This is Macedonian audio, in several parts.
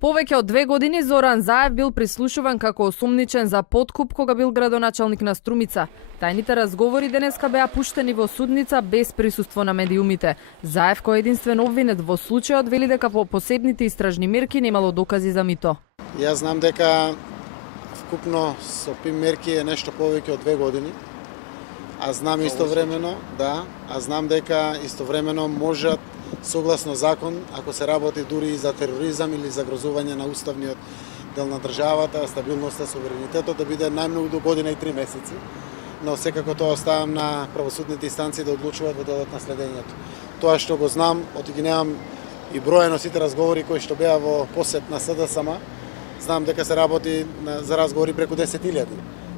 Повеќе од 2 години Зоран Заев бил прислушуван како осумничен за подкуп кога бил градоначалник на Струмица. Тајните разговори денеска беа пуштени во судница без присуство на медиумите. Заев, кој е единствен обвинет во случајот, вели дека по посебните истражни мерки немало докази за мито. Јас знам дека вкупно со ПИМ мерки е нешто повеќе од 2 години. А знам истовремено, знам дека истовремено можат согласно закон, ако се работи дури и за тероризам или за грозување на уставниот дел на државата, стабилноста, суверенитетот, да биде најмногу до година и 3 месеци. Но секако тоа оставам на правосудните инстанции да одлучуваат во делот на следењето. Тоа што го знам, оти ги немам и броено сите разговори кои што беа во посет на СДСМ, знам дека се работи за разговори преку 10.000.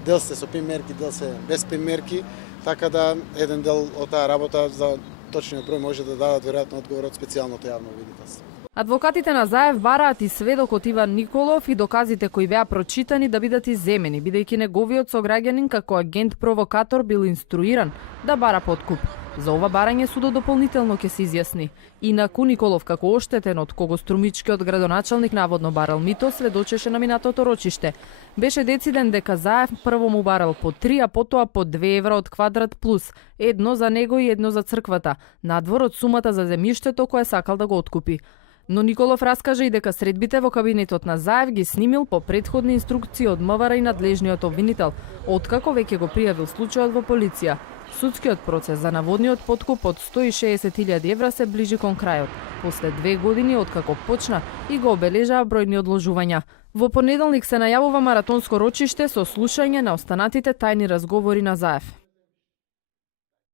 Дел се со ПИМ мерки, дел се без ПИМ мерки, така да еден дел од таа работа за точниот број може да дадат веројатно одговор од специјалното јавно обвинителство. Адвокатите на Заев бараат и сведокот Иван Николов и доказите кои беа прочитани да бидат изземени, бидејќи неговиот сограѓанин како агент-провокатор бил инструиран да бара подкуп. За ова барање судот дополнително ќе се изјасни. Инаку Николов како оштетен од кого струмичкиот градоначалник наводно барал мито сведочеше на минатото рочиште. Беше дециден дека Заев прво му барал по 3, а потоа по 2 евра од квадрат плюс, едно за него и едно за црквата, надвор од сумата за земјиштето кое сакал да го откупи. Но Николов раскажа и дека средбите во кабинетот на Заев ги снимил по претходни инструкции од МВР и надлежниот обвинител, откако веќе го пријавил случајот во полиција. Судскиот процес за наводниот подкуп од 160.000 евра се ближи кон крајот, после 2 години откако почна и го обележаа бројни одложувања. Во понеделник се најавува маратонско рочиште со слушање на останатите тајни разговори на Заев.